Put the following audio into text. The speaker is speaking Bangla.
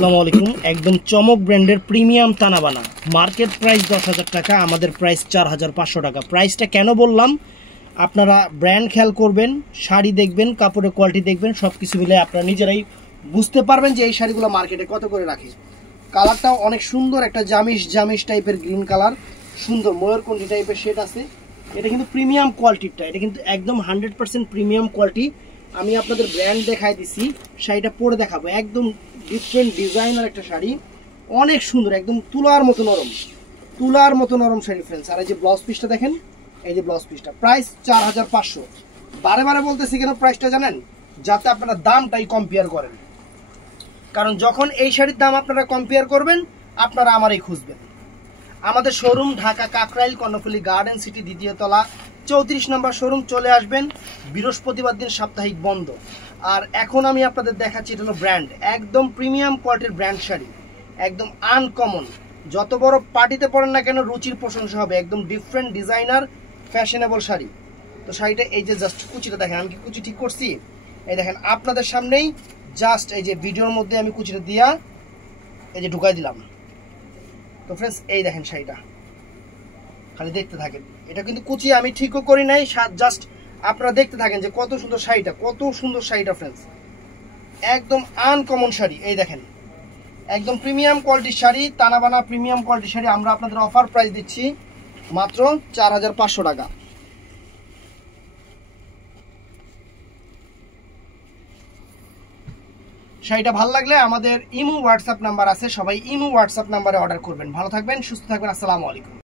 আসসালামু আলাইকুম। একদম চমক ব্র্যান্ডের প্রিমিয়াম তানাবানা, মার্কেট প্রাইস 10,000 টাকা, আমাদের প্রাইস 4,500 টাকা। প্রাইসটা কেন বললাম, আপনারা ব্র্যান্ড খেয়াল করবেন, শাড়ি দেখবেন, কাপড়ের কোয়ালিটি দেখবেন, সব কিছু মিলে আপনারা নিজেরাই বুঝতে পারবেন যে এই শাড়িগুলো মার্কেটে কত করে রাখে। কালারটাও অনেক সুন্দর, একটা জামিশ টাইপের গ্রিন কালার, সুন্দর ময়ূরকণ্ঠী টাইপের শেড আছে। এটা কিন্তু প্রিমিয়াম কোয়ালিটিটা, এটা কিন্তু একদম 100% প্রিমিয়াম কোয়ালিটি। আমি আপনাদের ব্র্যান্ড দেখাই দিছি, শাড়িটা পরে দেখাবো। একদম ডিফারেন্ট ডিজাইনার একটা শাড়ি, অনেক সুন্দর, একদম তুলার মতো নরম শাড়ি ফ্রেন্ডস। আর এই যে ব্লাউজ পিসটা দেখেন, এই যে ব্লাউজ পিসটা, প্রাইস 4,500। বারে বলতেছি কেন প্রাইসটা জানেন, যাতে আপনারা দামটাই কম্পেয়ার করেন, কারণ যখন এই শাড়ির দাম আপনারা কম্পেয়ার করবেন আপনারা আমারই খুঁজবেন। আমাদের showroom Dhaka Kakrail Karnaphuli garden city, দ্বিতীয় তলা, 34 নম্বর শোরুম। চলে আসবেন, বৃহস্পতিবার দিন সাপ্তাহিক বন্ধ। আর এখন আমি আপনাদের দেখাচ্ছি, এটা হলো ব্র্যান্ড, একদম প্রিমিয়াম কোয়ালিটির ব্র্যান্ড শাড়ি, একদম আনকমন। যত বড় পার্টিতে পড়েন না কেন রুচির প্রশংসা হবে, একদম ডিফারেন্ট ডিজাইনার ফ্যাশনেবল শাড়ি। তো শাড়িটা এই যে জাস্ট কুচিটা দেখেন, আমি কি কুচি ঠিক করছি? এই দেখেন আপনাদের সামনেই জাস্ট এই যে ভিডিওর মধ্যে আমি কুচিটা দিয়া এই যে ঢুকাই দিলাম। তো ফ্রেন্ডস এই দেখেন শাড়িটা, খালি দেখতে থাকেন। এটা কিন্তু কুচি আমি ঠিকও করি নাই, জাস্ট আপনারা দেখতে থাকেন যে কত সুন্দর শাড়িটা, কত সুন্দর শাড়িটা ফ্রেন্ডস, একদম আনকমন শাড়ি। এই দেখেন একদম প্রিমিয়াম কোয়ালিটির শাড়ি, তানাবানা প্রিমিয়াম কোয়ালিটির শাড়ি। আমরা আপনাদের অফার প্রাইস দিচ্ছি মাত্র 4,500 টাকা। শাড়িটা ভালো লাগলে আমাদের ইমো হোয়াটসঅ্যাপ নাম্বার আছে, সবাই ইমো হোয়াটসঅ্যাপ নাম্বারে অর্ডার করবেন। ভালো থাকবেন, সুস্থ থাকবেন, আসসালামু আলাইকুম।